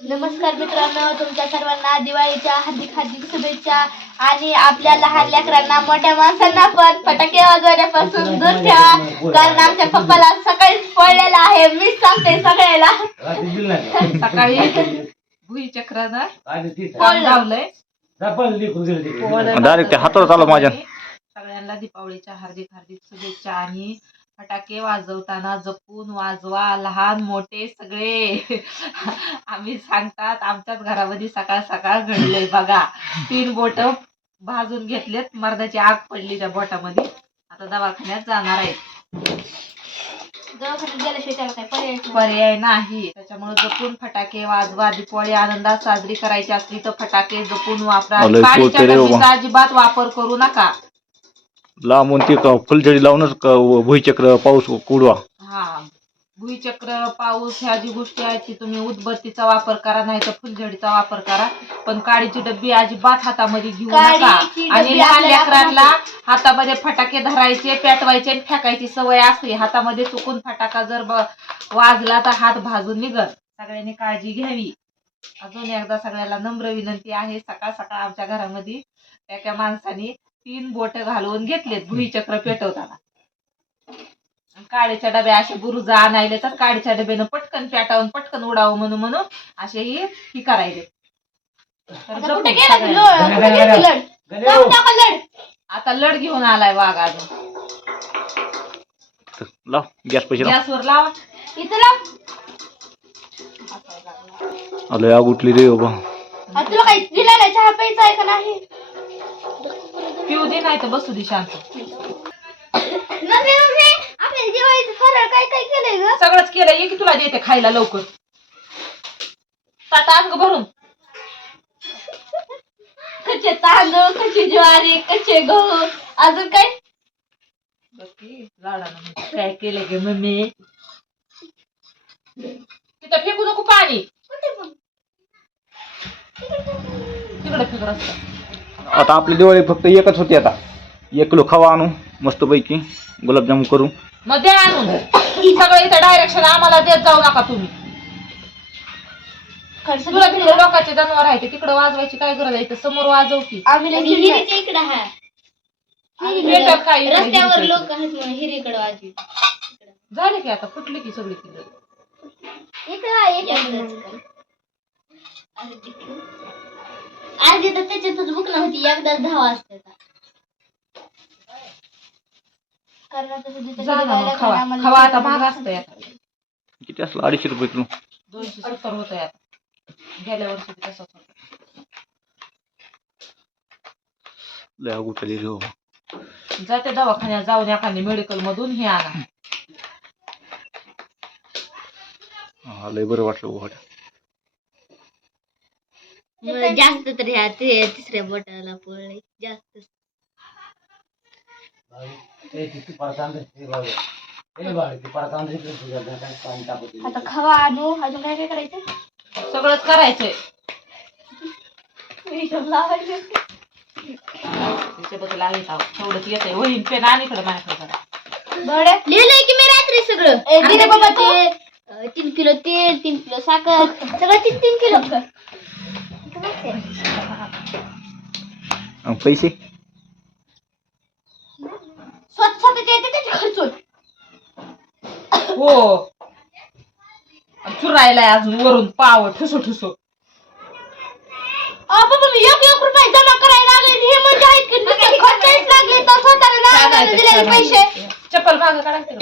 नमस्कार मित्रांनो तुमच्या सर्वांना दिवाळीच्या हार्दिक हार्दिक शुभेच्छा आणि आपल्या लहान लेकरांना मोठ्या माणसांना पण फटाके वाजवण्यापासून दूर ठेवा. कारण आमच्या पप्पाला सकाळी पडलेला आहे. मीच सांगते सगळ्याला. सकाळी भुईचक्रानं लावलंय. डायरेक्ट हातावर आलं माझ्या. सगळ्यांना दीपावलीच्या हार्दिक हार्दिक शुभेच्छा आणि फटाके वाजवताना जपून वाजवा लहान मोठे सगळे. आम्ही सांगतात आमच्याच घरामध्ये सकाळ सकाळ घडलंय बघा. तीन बोट भाजून घेतलेत मर्दाची आग पडली त्या बोटामध्ये. आता दवाखान्यात जाणार काय पर्याय नाही. पर्याय नाही. त्याच्यामुळे जपून फटाके वाजवा दिवाळी आनंदात साजरी करायची असली तर फटाके जपून वापरा. अजिबात वापर करू नका. लांबून ते क- फुलझडी लावूनच क- भुईचक्र पाऊस कुडवा. हा. भुईचक्र पाऊस ह्या जी गोष्टी आहेत ती तुम्ही उदबत्तीचा वापर करा नाही तर फुलझडीचा वापर करा. पण काडीची डब्बी अजिबात हातामध्ये घेऊ नका. काडीची आणि डब्बी लहान आपल्याला लेकरांना हातामध्ये फटाके धरायचे पेटवायचे आणि फेकायची सवय असते हातामध्ये चुकून फटाका जर ब- वाजला तर हात भाजून निघल. सगळ्यांनी काळजी घ्यावी. अजून एकदा सगळ्याला नम्र विनंती आहे. सकाळ सकाळ आमच्या घरामध्ये एका माणसाने तीन बोट घालवून घेतलेत भुईचक्र पेटवताना. आणि काडीच्या डब्या असे बुरुजा आणायले तर काडीच्या डब्यानं पटकन पेटावून पटकन उडावं म्हणून म्हणून असे ही ही करायले तर आता जपून कुठे गेला सगळ्यांनी. लो- कुठे गेली लड? जाऊन टाका लड. आता लड घेऊन आलाय वाघ अजून. लाव गॅस पैसे गॅसवर लावा. इथं लाव. आलं आग उठली रे बाबा. तुला काही दिलेला चहा प्यायचा आहे का नाही? पिऊ दे नाही तर बसू दे शांत. नसे नसे आपल्या दिवाळीचं फराळ काय काय केलंय ग? सगळंच केलं ये की तुला देते खायला लवकर. ताटा अंग भरून. कच्चे तांदूळ कच्ची ज्वारी कच्चे गहू अजून काय? लाडानं काय केलं गे मम्मी? तिथं फेकू नको पाणी. तिकडे फेकत असतं आता आपली दिवाळी फक्त एकच होती आता. एक किलो खवा आणू मस्त पैकी गुलाबजामुन करू. मग द्या आणून सगळं इथं डायरेक्शन आम्हाला देत जाऊ नका तुम्ही. तुला तिकडे लोकांचे जनावर आहे ते तिकडे वाजवायची काय गरज आहे? इथं समोर वाजव की. आम्ही हिरीच्या इकडे आहे भेटल काय रस्त्यावर? लोक आहेत म्हणून हिरीकडे वाजवी. झाले की आता फुटली की सगळी तिकडे. इकडे आहे एक अर्धी तर त्याच्यातच बुक नव्हती एकदाच जा ना मग खवा. खवा आता महाग. असतंय आता. किती असलं? अडीचशे रुपये किलो. दोनशे सत्तर होत आता. गेल्या वर्षी बी तसंच होतं? लय बाबा जाते दवाखान्यात जाऊन एखादी मेडिकल मधून हे आणा. हा लय बरं वाटलं बाबा जास्त तर ह्या ते तिसऱ्या बोटाला पडले जास्त. आता खवा आणू. अजून काय काय करायचं? सगळंच करायचंय. का तेवढंच येतंय. वहीन पेन आणि इकडे माझ्याकडे जरा. बरं. लिहिलंय की मी रात्री सगळं? दिले बाबा ते. अं, तीन किलो तेल तीन किलो साखर. सगळं तीन तीन किलो. अन पैसे? स्वतः स्वतःचे येते त्याचे खर्चून हो. आणि चुरायलाय अजून वरून पाव ठुसो ठुसो. मी एक एक रुपये जमा करायला लागले हे म्हणजे आहेत की नुसते खर्चायच लागले तर स्वतःला ते, दिलेले. पैसे. चप्पल माग काढायचं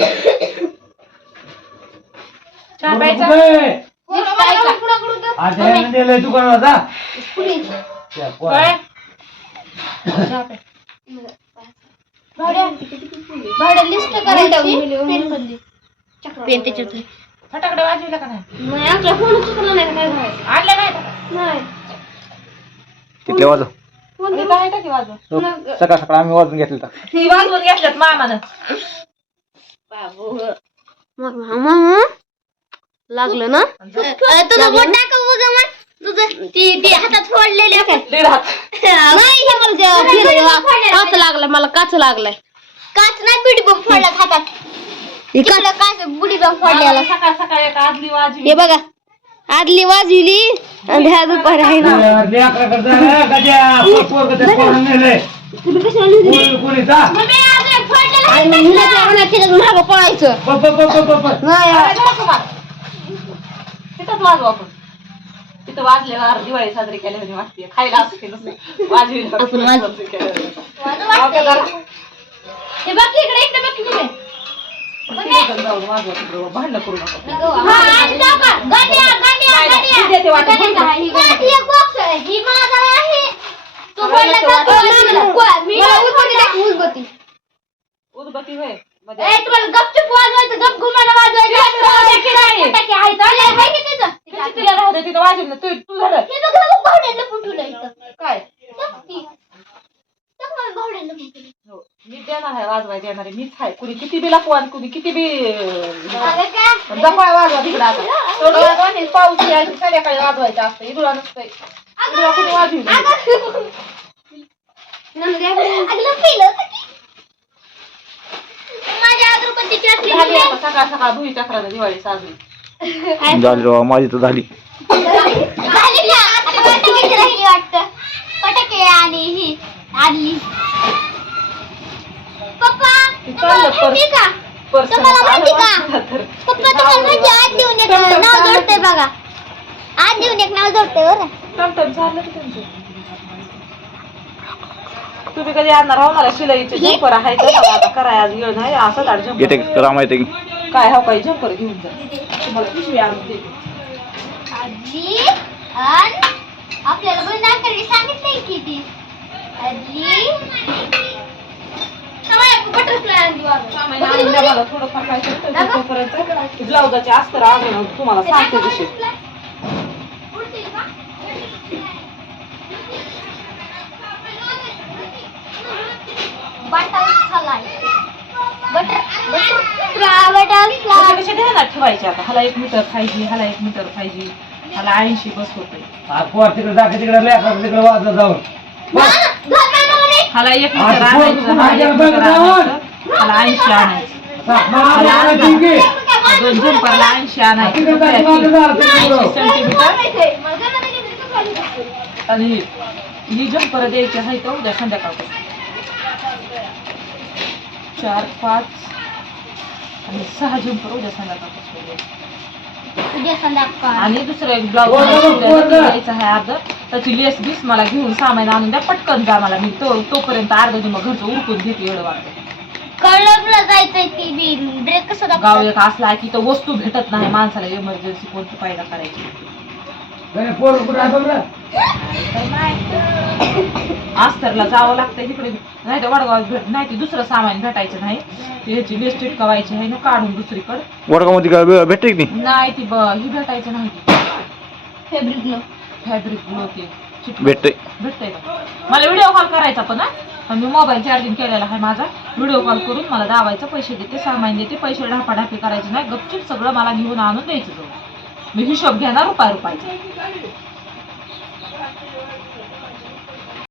चहा प्यायचा? भाड्या. लिस्ट करायची? पेन पेन त्याच्यात. आहे. फटाकडे वाजविला का नाही? नाही आपला फोन चुकला नाही काय करायचं आणलं नाही का? नाही. किती वाजव. इथं आहे का ती वाजव? सकाळ सकाळ आम्ही वाजून घेतलं वाजवून घेतल्यात मामानं. बाबू. लागलं ना? तुझं बोट दाखव बघा मग? तुझं ती ती हातात फोडलेली काय दीड हात. नाही हे मला ते फिरलं. काच लागला मला काच लागलाय. काच नाही बिडी बम फोडल्यात हातात. इकडं काच बुडी बम फोडलेला. सकाळ सकाळ एक आदली वाजवी. हे बघा आदली वाजविली ह्या दुपार आहे ना. तुम्ही कशाला कोणी जा. मागं पळायचं. तिथंच वाजू आपण. तिथं वाजल्यावर दिवाळी साजरी केल्याने वाटते. खायला असं केलं वाजवी आपण हे बघ इकडे इकडे भांडणं करू नका. आणि जाऊ का? गांड्या, गांड्या, नाही, नाही, गांड्या. देते वाटून. गांड्या आहे, गांड्या. माझी एक box आहे. माझा आहे. तू बोलला का? मला मला- मी मला नाही उदबत्ती बोलला. दाखव, उदबत्ती. उदबत्ती होय ए, मध्ये तुम्हाला गपचूप वाजवायचं गप घुमाला वाजवायचं फटाके नाही. फटाके आहेत अरे, आहे की त्याचं? त्याची तिला राहू दे तिथं वाजव ना तू तू झालं हे बघ, हे बघ, घोड्याला लपून ठेवलं इथं. काय बघ ती. बघ मला घोड्याला लपून ठेवलं. हो, मी देणार आहे वाजवायला देणार मीच आहे कुणी किती बी लपवा आणि कुणी किती बी अगं काय? जपाय वाजवा तिकडं आता थोडं वाजवा आणि पाऊस यायचं संध्याकाळी वाजवायचं असतं इडुळा नसतंय इडुळा कुणी वाजवी अगं. अगं, लपविलं असली झाली आता सकाळ सकाळ भुई चक्राला दिवाळी साजरी. झाली बाबा माझी तर झाली. झाली का? आता फटाक्याची राहिली वाटतं. फटाके आणि ही आणली. पप्पा ते तुम्हाला चाललं माहिती का? पर्सन तुम्हाला माहिती का? तर. पप्पा तुम्हाला माहिती आज देऊन एक नाव जोडतंय बघा. आज देऊन एक नाव जोडतंय बरं. झालं की तुमचं? तुम्ही कधी आणणार हो मला शिलाईचे झंपर आहे तर मला आता कराय आज वेळ नाही असं काढ येते झंपर रामा येते की? काय हो काही झंपर घेऊन जा. तुम्हाला पिशवी आणून देते. आजी आणि आपल्याला बंदाकडे सांगितलंय की ती. आजी. बटरफ्लाय आणली सामान आणून द्या मला थोडंफार काय करतं ते तोपर्यंत ब्लाऊजाचे अस्तर आणून तुम्हाला सांगते कशी बटरफ्लाय बटर बटरफ्लाय बटरफ्लाय त्याचे कसे ध्यानात ठेवायचे आता? ह्याला एक मीटर पाहिजे ह्याला एक मीटर पाहिजे ह्याला ऐंशी बस होते तिकडे दाखव तिकडे लेखा तिकडे वाजत जाऊन. ह्याला एक मीटर आणायचं ऐंशी दोन झुंपरला ऐंशी ऐंशी सेंटीमीटर आणि ही झंपर द्यायची आहे तर उद्या संध्याकाळपासून. चार पाच आणि सहा झंपर उद्या द्यायचे. उद्या. संध्याकाळ. आणि दुसरं एक ब्लाऊज द्यायचं आहे अर्ध. त्याची लेस बीस मला घेऊन सामान आणून द्या पटकन जा मला. मी तो तोपर्यंत अर्ध मग घरचं उरकून घेते एवढं वाटतं. कळबला जायचंय ती बी. ब्रेक कसं गाव? एक असला की तर वस्तू भेटत नाही माणसाला इमर्जन्सी कोणती पायदा करायची? अस्तरला जावं लागतं इकडे. नाही तर वडगाव भेट नाही ते दुसरं सामान भेटायचं नाही. ते ह्याची लिस्ट चिटकवायची आहे ना काढून दुसरीकडे. वडगावमध्ये काय भे- भेटते की नाही? नाही ती ब- ही भेटायचं नाही. फेब्रिक नो फॅब्रिक ग्लो ते चिटकव- भेटते भेटतंय का? मला व्हिडिओ कॉल करायचा पण हा. आणि मी मोबाईल चार्जिंग केलेला आहे माझा. व्हिडिओ कॉल करून मला दावायचं पैसे देते सामान देते पैसे ढापाढापी करायचे नाही. गपचूप सगळं मला घेऊन आणून द्यायचं जाऊन. मी हिशोब घेणार रुपया रुपयाचा.